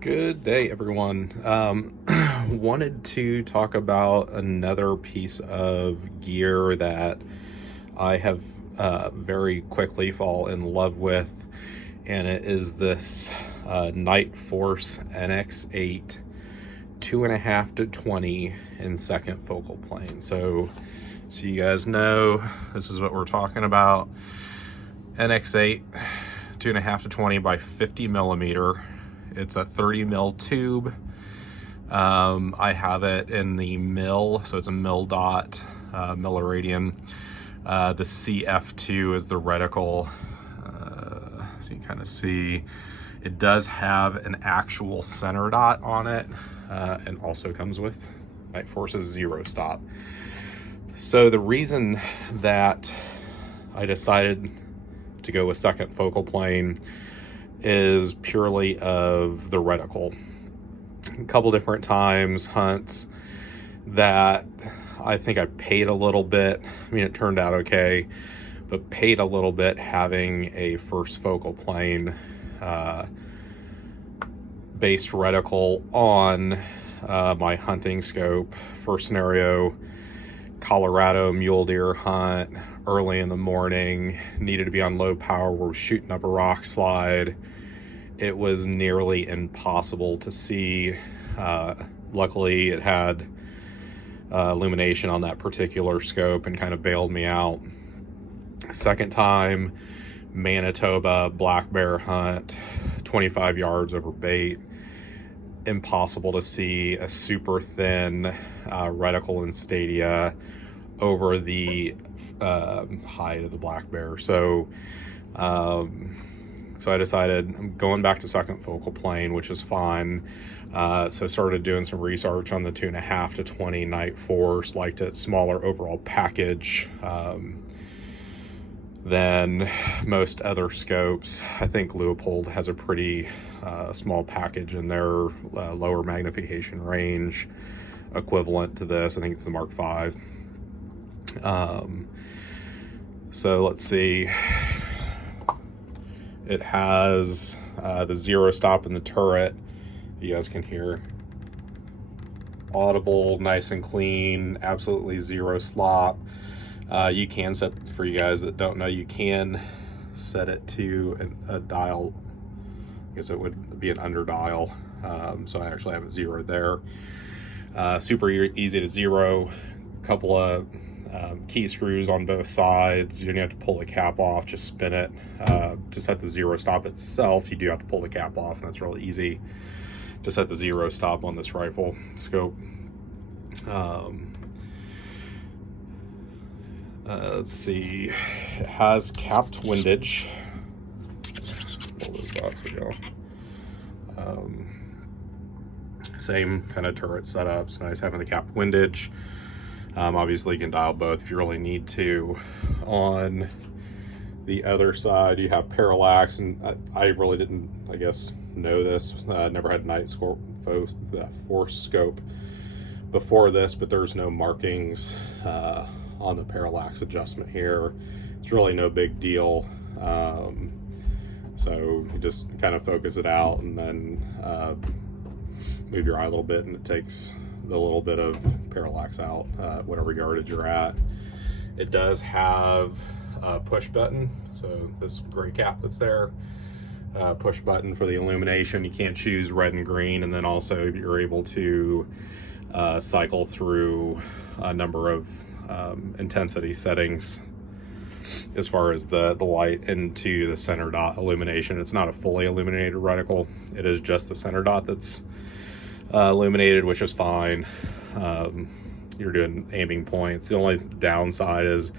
Good day, everyone. Wanted to talk about another piece of gear that I have very quickly fallen in love with, and it is this Nightforce NX8 2.5 to 20 in second focal plane. So you guys know this is what we're talking about. NX8 2.5 to 20 by 50 millimeter. It's a 30 mil tube. I have it in the mil, so it's a mil dot, milliradian. The CF2 is the reticle. So you kind of see it does have an actual center dot on it, and also comes with Nightforce's zero stop. So the reason that I decided to go with second focal plane is purely of the reticle. A couple different times, hunts that I think I paid a little bit. I mean, it turned out okay, but paid a little bit having a first focal plane based reticle on my hunting scope. First scenario, Colorado mule deer hunt, early in the morning, needed to be on low power. We're shooting up a rock slide. It was nearly impossible to see. Luckily it had illumination on that particular scope and kind of bailed me out. Second time, Manitoba black bear hunt, 25 yards over bait. Impossible to see, a super thin reticle and stadia over the height of the black bear. So I decided I'm going back to second focal plane, which is fine. So started doing some research on the 2.5 to 20 Nightforce. Liked it smaller overall package than most other scopes. I think Leupold has a pretty small package in their lower magnification range, equivalent to this. I think it's the Mark V. So let's see. It has the zero stop in the turret. You guys can hear. Audible, nice and clean, absolutely zero slop. You can set, for you guys that don't know, you can set it to a dial. I guess it would be an under dial. So I actually have it zeroed there. Super easy to zero. A couple of key screws on both sides. You don't have to pull the cap off, just spin it. To set the zero stop itself, you do have to pull the cap off, and that's really easy to set the zero stop on this rifle scope. Let's see, it has capped windage. What was that for y'all? Same kind of turret setup. It's nice having the capped windage. Obviously you can dial both if you really need to. On the other side you have Parallax, and I really didn't, I guess, know this. Never had Nightforce scope before this, but there's no markings on the Parallax Adjustment here. It's really no big deal. So you just kind of focus it out and then move your eye a little bit, and it takes the little bit of parallax out, whatever yardage you're at. It does have a push button, so this gray cap that's there, push button for the illumination. You can't choose red and green, and then also you're able to cycle through a number of intensity settings as far as the light into the center dot illumination. It's not a fully illuminated reticle. It is just the center dot that's illuminated, which is fine. You're doing aiming points. The only downside is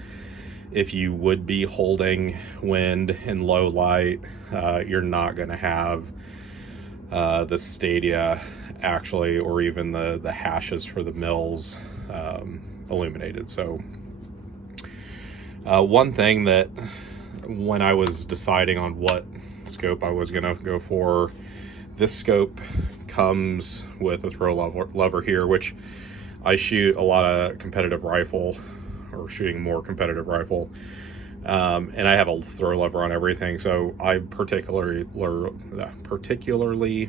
if you would be holding wind in low light, you're not going to have the stadia actually, or even the hashes for the mills illuminated. So one thing that when I was deciding on what scope I was going to go for, this scope comes with a throw lever here, which I shoot a lot of competitive rifle, or shooting more competitive rifle. And I have a throw lever on everything, so I particularly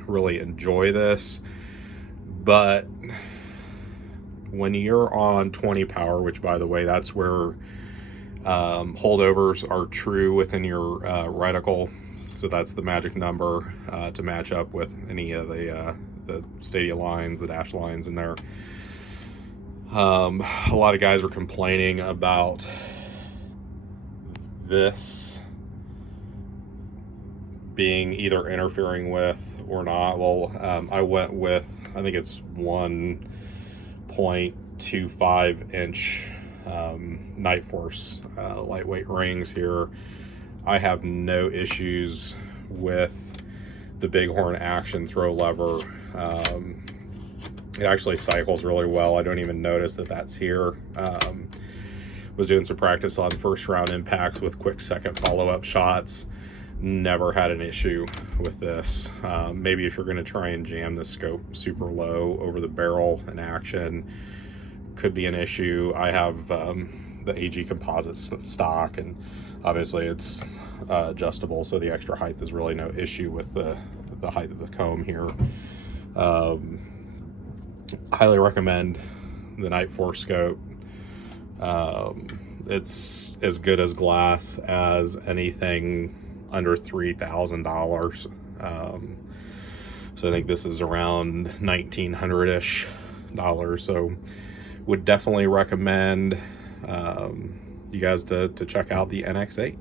really enjoy this. But when you're on 20 power, which by the way, that's where holdovers are true within your reticle, so that's the magic number to match up with any of the stadia lines, the dash lines in there. A lot of guys were complaining about this being either interfering with or not. Well, I went with, I think it's 1.25 inch Nightforce lightweight rings here. I have no issues with the Bighorn Action throw lever. It actually cycles really well. I don't even notice that that's here. Was doing some practice on first round impacts with quick second follow-up shots. Never had an issue with this. Maybe if you're going to try and jam the scope super low over the barrel in action, could be an issue. I have the AG composite stock, and obviously it's adjustable, so the extra height is really no issue with the height of the comb here. Highly recommend the Nightforce scope. It's as good as glass as anything under $3,000. So I think this is around $1,900-ish. So would definitely recommend you guys to check out the NX8.